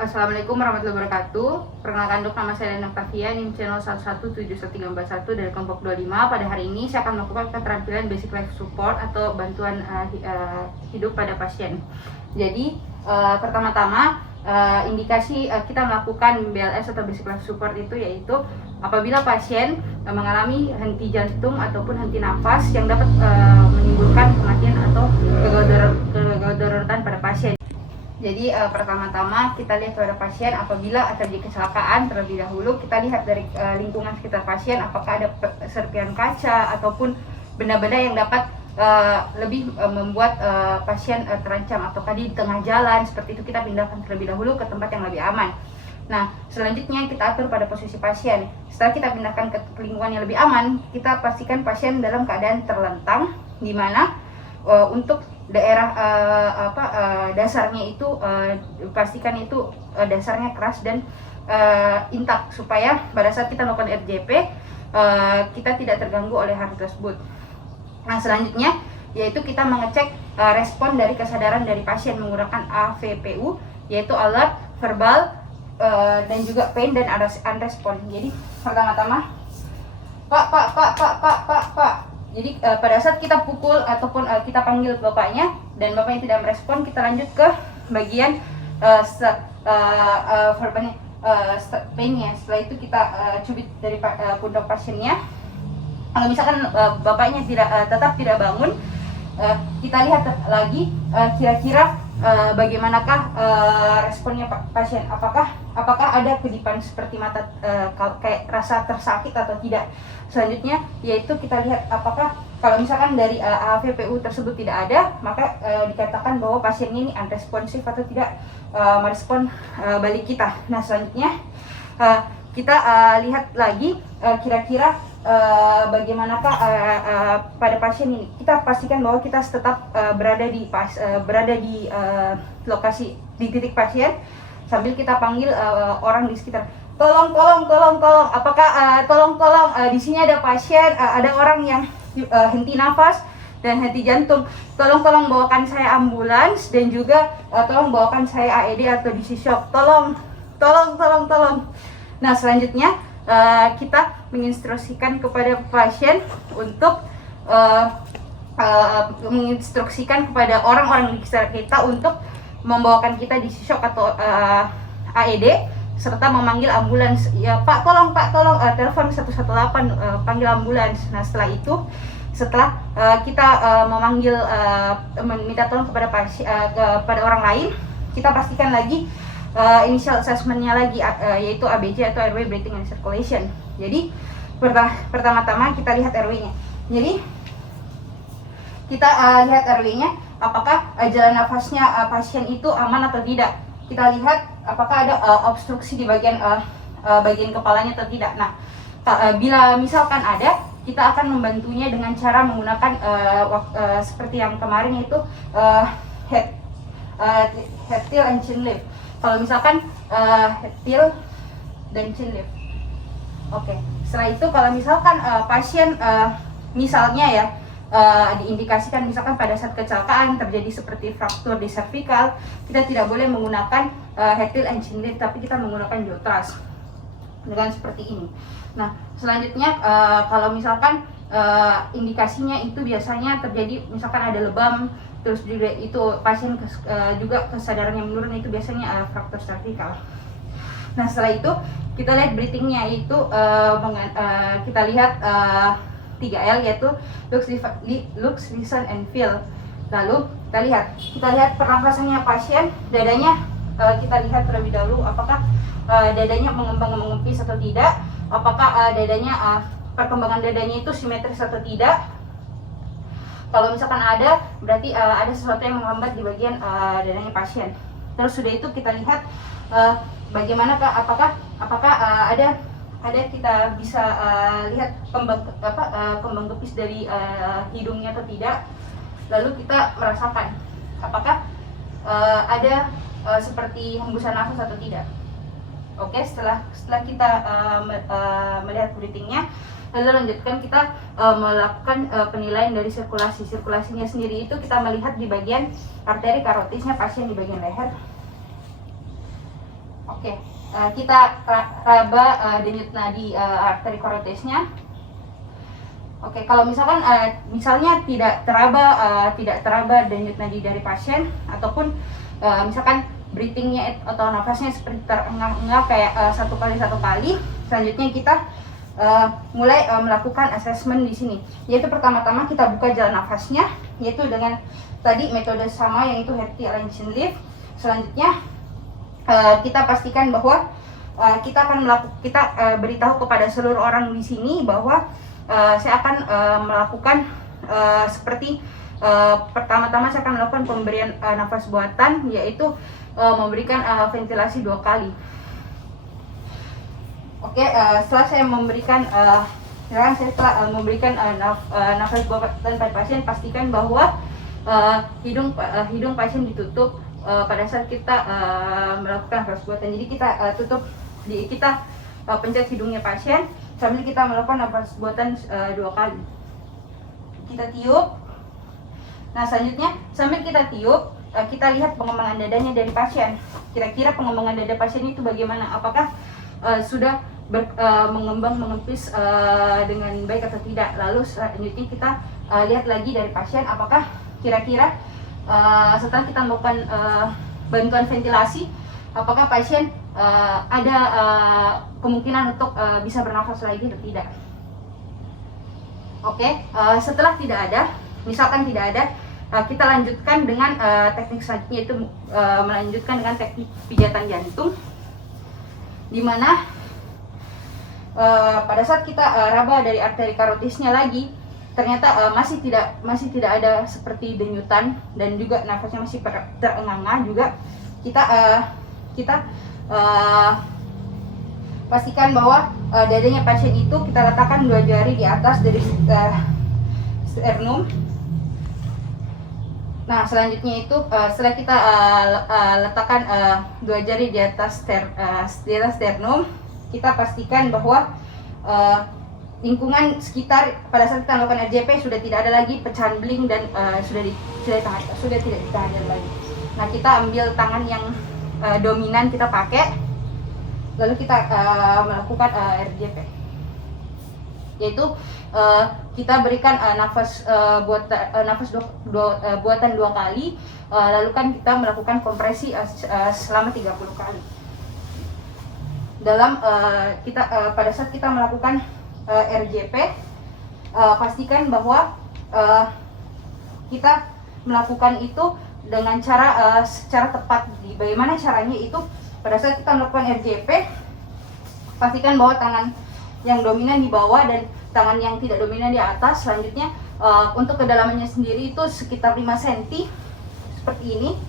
Assalamualaikum warahmatullahi wabarakatuh. Perkenalkan dok, nama saya Lena Octavia, NIM channel 1171341 dari kelompok 25. Pada hari ini saya akan melakukan keterampilan basic life support atau bantuan hidup pada pasien. Jadi pertama-tama indikasi kita melakukan BLS atau basic life support itu yaitu apabila pasien mengalami henti jantung ataupun henti nafas yang dapat menimbulkan kematian atau kedaruratan pada pasien. Jadi pertama-tama kita lihat pada pasien apabila terjadi kecelakaan terlebih dahulu, kita lihat dari lingkungan sekitar pasien apakah ada serpihan kaca ataupun benda-benda yang dapat lebih membuat pasien terancam, ataukah di tengah jalan seperti itu, kita pindahkan terlebih dahulu ke tempat yang lebih aman. Nah, selanjutnya kita atur pada posisi pasien. Setelah kita pindahkan ke lingkungan yang lebih aman, kita pastikan pasien dalam keadaan terlentang, di mana untuk daerah dasarnya itu pastikan itu dasarnya keras dan intak, supaya pada saat kita melakukan RJP kita tidak terganggu oleh hal tersebut. Nah, selanjutnya yaitu kita mengecek respon dari kesadaran dari pasien menggunakan AVPU, yaitu alert, verbal, dan juga pain dan unrespon. Jadi pertama-tama Pak. Jadi pada saat kita pukul ataupun kita panggil bapaknya dan bapaknya tidak merespon, kita lanjut ke bagian verbalnya, painnya. Setelah itu kita cubit dari pundak pasiennya. Kalau misalkan bapaknya tetap tidak bangun, kita lihat lagi kira-kira bagaimanakah responnya pasien. Apakah ada kedipan seperti mata, kayak rasa tersakit atau tidak. Selanjutnya yaitu kita lihat apakah kalau misalkan dari AVPU tersebut tidak ada, maka dikatakan bahwa pasien ini unresponsif atau tidak merespon balik kita. Nah, selanjutnya kita lihat lagi kira-kira bagaimanakah pada pasien ini. Kita pastikan bahwa kita tetap berada di lokasi, di titik pasien, sambil kita panggil orang di sekitar. Tolong, apakah tolong di sini ada pasien, ada orang yang henti nafas dan henti jantung. Tolong bawakan saya ambulans, dan juga tolong bawakan saya AED atau DC shock. Tolong. Nah, selanjutnya kita menginstruksikan kepada pasien untuk menginstruksikan kepada orang-orang di sekitar kita untuk membawakan kita DC shock atau AED, serta memanggil ambulans. Ya Pak, tolong telepon 118, panggil ambulans. Nah, setelah kita memanggil, meminta tolong kepada kepada orang lain, kita pastikan lagi initial assessment-nya lagi, yaitu ABC atau airway breathing and circulation. Jadi pertama-tama kita lihat RW-nya. Jadi kita lihat RW-nya, apakah jalan nafasnya pasien itu aman atau tidak. Kita lihat apakah ada obstruksi di bagian kepalanya atau tidak. Nah, bila misalkan ada, kita akan membantunya dengan cara menggunakan seperti yang kemarin, yaitu head tail and chin lift. Kalau misalkan head tail dan chin lift. Oke. Setelah itu kalau misalkan pasien misalnya ya diindikasikan misalkan pada saat kecelakaan terjadi seperti fraktur di cervical, kita tidak boleh menggunakan head tail and chin lift, tapi kita menggunakan jaw thrust dengan seperti ini. Nah, selanjutnya kalau misalkan indikasinya itu biasanya terjadi misalkan ada lebam, terus juga itu pasien juga kesadarannya menurun, itu biasanya fraktur cervical. Nah, setelah itu kita lihat breathingnya, itu kita lihat 3L, yaitu look, listen, and feel. Lalu kita lihat pernafasannya pasien, dadanya kita lihat terlebih dahulu apakah dadanya mengempis atau tidak, apakah dadanya perkembangan dadanya itu simetris atau tidak. Kalau misalkan ada, berarti ada sesuatu yang menghambat di bagian dadanya pasien. Terus sudah itu kita lihat bagaimana apakah ada kita bisa lihat kembang kepis dari hidungnya atau tidak. Lalu kita merasakan apakah ada seperti hembusan nafas atau tidak. Oke, setelah kita melihat breathingnya, lalu lanjutkan kita melakukan penilaian dari sirkulasinya sendiri. Itu kita melihat di bagian arteri karotisnya pasien di bagian leher. Oke, kita raba denyut nadi arteri karotesnya. Oke, kalau misalkan misalnya tidak teraba denyut nadi dari pasien, ataupun misalkan breathingnya atau nafasnya seperti terengah-engah kayak satu kali, selanjutnya kita mulai melakukan assessment di sini. Yaitu pertama-tama kita buka jalan nafasnya, yaitu dengan tadi metode sama, yang itu Hertie Allison Lift. Selanjutnya kita pastikan bahwa kita akan beritahu kepada seluruh orang di sini bahwa saya akan melakukan seperti pertama-tama saya akan melakukan pemberian nafas buatan, yaitu memberikan ventilasi 2 kali. Oke, setelah saya memberikan nafas buatan pada pasien, pastikan bahwa hidung pasien ditutup pada saat kita melakukan nafas buatan. Jadi kita pencet hidungnya pasien sambil kita melakukan nafas buatan 2 kali. Kita tiup. Nah, selanjutnya sambil kita tiup, kita lihat pengembangan dadanya dari pasien. Kira-kira pengembangan dada pasien itu bagaimana? Apakah sudah mengempis dengan baik atau tidak? Lalu selanjutnya kita lihat lagi dari pasien, apakah kira-kira setelah kita melakukan bantuan ventilasi, apakah pasien ada kemungkinan untuk bisa bernafas lagi atau tidak. Oke, setelah tidak ada, misalkan tidak ada, kita lanjutkan dengan teknik selanjutnya, yaitu melanjutkan dengan teknik pijatan jantung, di mana pada saat kita raba dari arteri karotisnya lagi, ternyata masih tidak ada seperti denyutan dan juga nafasnya masih terengah-engah juga. Kita pastikan bahwa dadanya pasien itu kita letakkan 2 jari di atas dari sternum. Nah, selanjutnya itu setelah kita letakkan 2 jari di atas sternum, kita pastikan bahwa lingkungan sekitar pada saat kita melakukan RJP sudah tidak ada lagi pecahan beling dan sudah tidak ditahan lagi. Nah, kita ambil tangan yang dominan kita pakai, lalu kita melakukan RJP, yaitu kita berikan nafas buatan 2 kali, lalu kan kita melakukan kompresi selama 30 kali. Dalam pada saat kita melakukan RJP, pastikan bahwa kita melakukan itu dengan secara tepat. Bagaimana caranya itu? Pada saat kita melakukan RJP, pastikan bahwa tangan yang dominan di bawah dan tangan yang tidak dominan di atas. Selanjutnya untuk kedalamannya sendiri itu sekitar 5 cm seperti ini.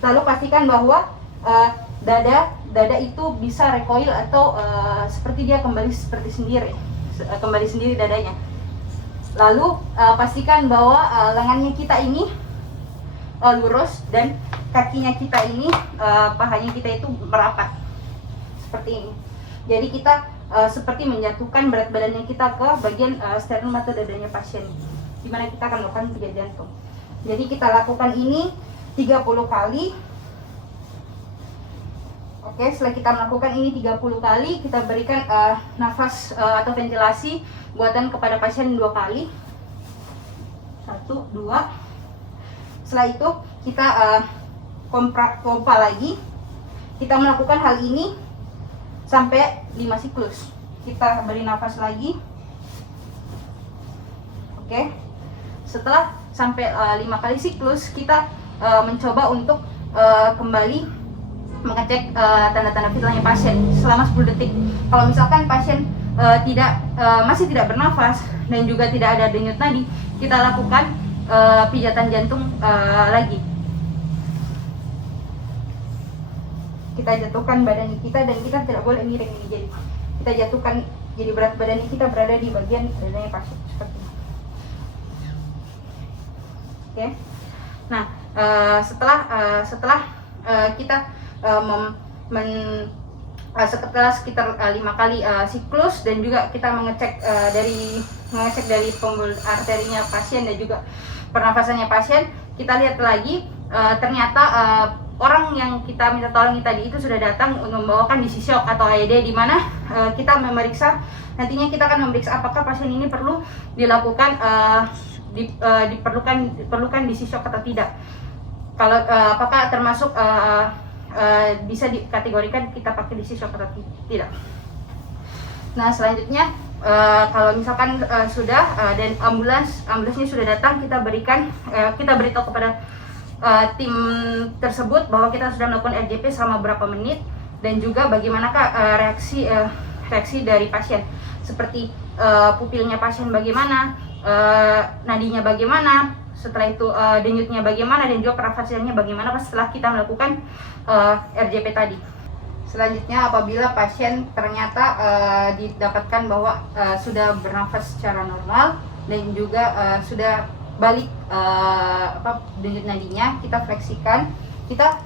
Lalu pastikan bahwa dada itu bisa recoil atau seperti dia kembali sendiri dadanya. Lalu pastikan bahwa lengannya kita ini lurus dan kakinya kita ini, pahanya kita itu merapat seperti ini. Jadi kita seperti menjatuhkan berat badannya kita ke bagian sternum atau dadanya pasien, dimana kita akan melakukan pijat jantung. Jadi kita lakukan ini 30 kali. Oke, setelah kita melakukan ini 30 kali, kita berikan nafas atau ventilasi buatan kepada pasien 2 kali. 1, 2. Setelah itu kita pompa lagi. Kita melakukan hal ini sampai 5 siklus. Kita beri nafas lagi. Oke. Setelah sampai 5 kali siklus, kita mencoba untuk kembali mengecek tanda-tanda vitalnya pasien selama 10 detik. Kalau misalkan pasien masih tidak bernafas dan juga tidak ada denyut nadi, kita lakukan pijatan jantung lagi. Kita jatuhkan badan kita dan kita tidak boleh miring ini. Jadi kita jatuhkan, jadi berat badan kita berada di bagian dadanya pasien seperti ini. Oke. Nah, setelah kita setelah sekitar 5 kali siklus dan juga kita mengecek dari pembuluh arterinya pasien dan juga pernafasannya pasien, kita lihat lagi ternyata orang yang kita minta tolong tadi itu sudah datang untuk membawakan DC shock atau AED, di mana kita memeriksa, nantinya kita akan memeriksa apakah pasien ini perlu dilakukan diperlukan DC shock atau tidak. Kalau apakah termasuk bisa dikategorikan kita pakai DC shock atau tidak. Nah, selanjutnya kalau misalkan sudah dan ambulansnya sudah datang, kita beritahu kepada tim tersebut bahwa kita sudah melakukan RJP selama berapa menit, dan juga bagaimanakah reaksi dari pasien, seperti pupilnya pasien bagaimana, nadinya bagaimana, setelah itu denyutnya bagaimana, dan juga pernafasannya bagaimana setelah kita melakukan RJP tadi. Selanjutnya, apabila pasien ternyata didapatkan bahwa sudah bernafas secara normal dan juga sudah balik denyut nadinya, kita fleksikan, kita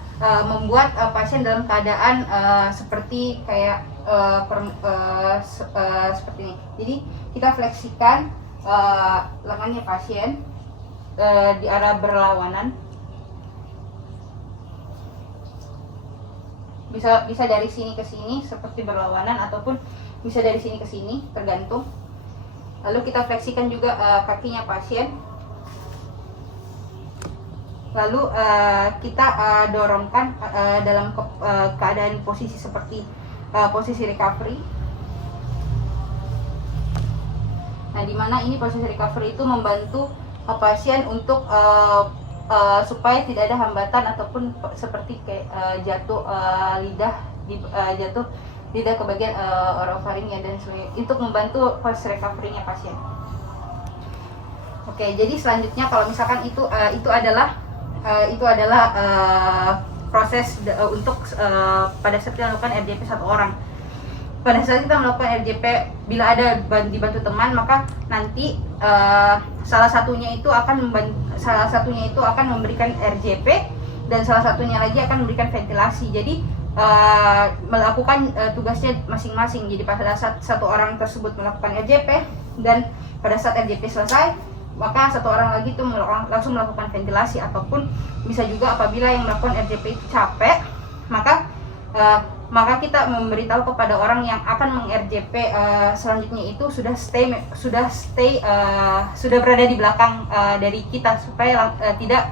membuat pasien dalam keadaan seperti kayak seperti ini. Jadi kita fleksikan lengannya pasien di arah berlawanan, bisa dari sini ke sini seperti berlawanan, ataupun bisa dari sini ke sini, tergantung. Lalu kita fleksikan juga kakinya pasien, lalu kita dorongkan dalam keadaan posisi seperti posisi recovery. Nah, dimana ini posisi recovery itu membantu pasien untuk supaya tidak ada hambatan ataupun seperti kayak jatuh lidah ke bagian orofaringnya dan sebagainya, untuk membantu post recovery-nya pasien. Oke, jadi selanjutnya kalau misalkan itu adalah proses untuk pada saat kita melakukan RJP satu orang. Pada saat kita melakukan RJP, bila ada dibantu teman, maka nanti salah satunya itu akan memberikan RJP, dan salah satunya lagi akan memberikan ventilasi. Jadi melakukan tugasnya masing-masing. Jadi pada saat satu orang tersebut melakukan RJP, dan pada saat RJP selesai, maka satu orang lagi itu langsung melakukan ventilasi. Ataupun bisa juga apabila yang melakukan RJP itu capek, maka kita memberitahu kepada orang yang akan meng-RJP selanjutnya itu sudah berada di belakang dari kita, supaya tidak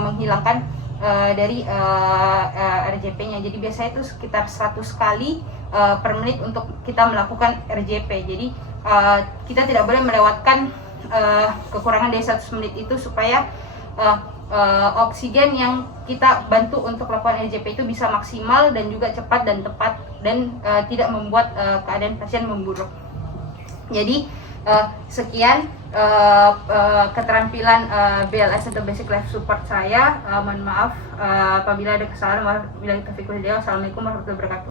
menghilangkan dari RJP-nya. Jadi biasanya itu sekitar 100 kali per menit untuk kita melakukan RJP. Jadi kita tidak boleh melewatkan kekurangan dari 100 menit itu, supaya oksigen yang kita bantu untuk melakukan RJP itu bisa maksimal dan juga cepat dan tepat, dan tidak membuat keadaan pasien memburuk. Jadi sekian keterampilan BLS atau Basic Life Support saya. Mohon maaf apabila ada kesalahan. Wassalamualaikum warahmatullahi wabarakatuh.